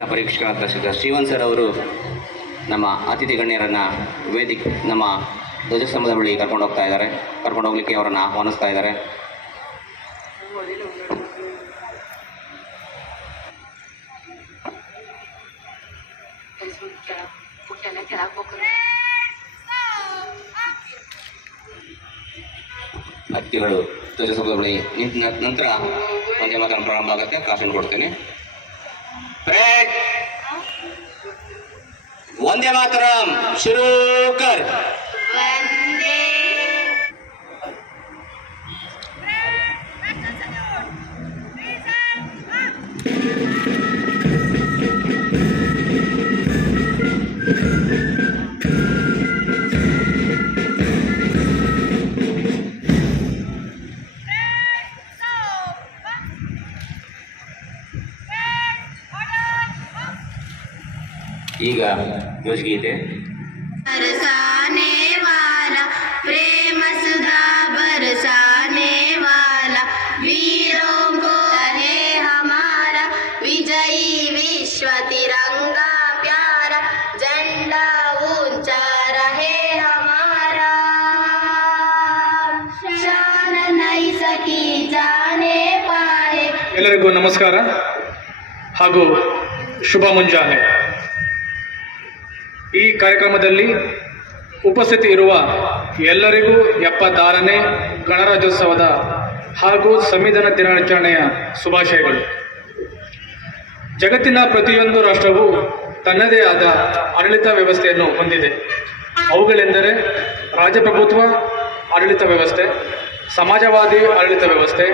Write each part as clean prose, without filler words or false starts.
ಪರೀಕ್ಷಕರಾದ Shrivan sir ಅವರು ನಮ್ಮ ಅತಿಥಿ ಗಣ್ಯರನ್ನು ನಮ್ಮ ಧ್ವಜಸ್ತಂಭದ ಬಳಿ ಕರ್ಕೊಂಡು ಹೋಗಲಿಕ್ಕೆ ಅವರನ್ನು ಆಹ್ವಾನಿಸ್ತಾ ಇದ್ದಾರೆ. ಅತಿಥಿಗಳು ಧ್ವಜಸ್ತಂಭದ ಬಳಿ ನಿಂತ ನಂತರ ವಂದೇ ಮಾತರಂ ಪ್ರಾರಂಭ ಆಗುತ್ತೆ. ಕಾಶನ್ ಕೊಡ್ತೇನೆ. ವಂದೇ ಮಾತರಂ ಶುರು ಕರ್. ಈಗ ಧ್ವಜಗೀತೆ. बरसाने वाला प्रेम सुधा बरसाने वाला वीरों को है हमारा विजयी विश्व तिरंगा प्यारा झंडा ऊंचा रहे हमारा शान नहीं सकी जाने पाए. ಎಲ್ಲರಿಗೂ ನಮಸ್ಕಾರ ಹಾಗೂ ಶುಭ ಮುಂಜಾನೆ. ಈ ಕಾರ್ಯಕ್ರಮದಲ್ಲಿ ಉಪಸ್ಥಿತಿ ಇರುವ ಎಲ್ಲರಿಗೂ 76ನೇ ಗಣರಾಜ್ಯೋತ್ಸವದ ಹಾಗೂ ಸಂವಿಧಾನ ದಿನಾಚರಣೆಯ ಶುಭಾಶಯಗಳು. ಜಗತ್ತಿನ ಪ್ರತಿಯೊಂದು ರಾಷ್ಟ್ರವು ತನ್ನದೇ ಆದ ಆಡಳಿತ ವ್ಯವಸ್ಥೆಯನ್ನು ಹೊಂದಿದೆ. ಅವುಗಳೆಂದರೆ ರಾಜಪ್ರಭುತ್ವ ಆಡಳಿತ ವ್ಯವಸ್ಥೆ, ಸಮಾಜವಾದಿ ಆಡಳಿತ ವ್ಯವಸ್ಥೆ,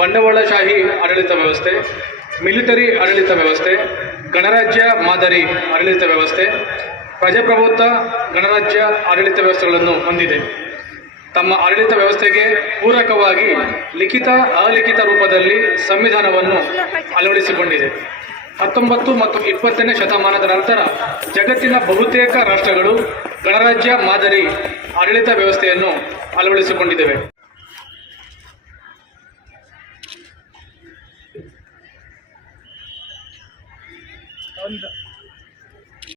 ಬಂಡವಾಳಶಾಹಿ ಆಡಳಿತ ವ್ಯವಸ್ಥೆ, ಮಿಲಿಟರಿ ಆಡಳಿತ ವ್ಯವಸ್ಥೆ, ಗಣರಾಜ್ಯ ಮಾದರಿ ಆಡಳಿತ ವ್ಯವಸ್ಥೆ, ಪ್ರಜಾಪ್ರಭುತ್ವ ಗಣರಾಜ್ಯ ಆಡಳಿತ ವ್ಯವಸ್ಥೆಗಳನ್ನು ಹೊಂದಿದೆ. ತಮ್ಮ ಆಡಳಿತ ವ್ಯವಸ್ಥೆಗೆ ಪೂರಕವಾಗಿ ಲಿಖಿತ ಅಲಿಖಿತ ರೂಪದಲ್ಲಿ ಸಂವಿಧಾನವನ್ನು ಅಳವಡಿಸಿಕೊಂಡಿದೆ. 19 ಮತ್ತು 20ನೇ ಶತಮಾನದ ನಂತರ ಜಗತ್ತಿನ ಬಹುತೇಕ ರಾಷ್ಟ್ರಗಳು ಗಣರಾಜ್ಯ ಮಾದರಿ ಆಡಳಿತ ವ್ಯವಸ್ಥೆಯನ್ನು ಅಳವಡಿಸಿಕೊಂಡಿವೆ.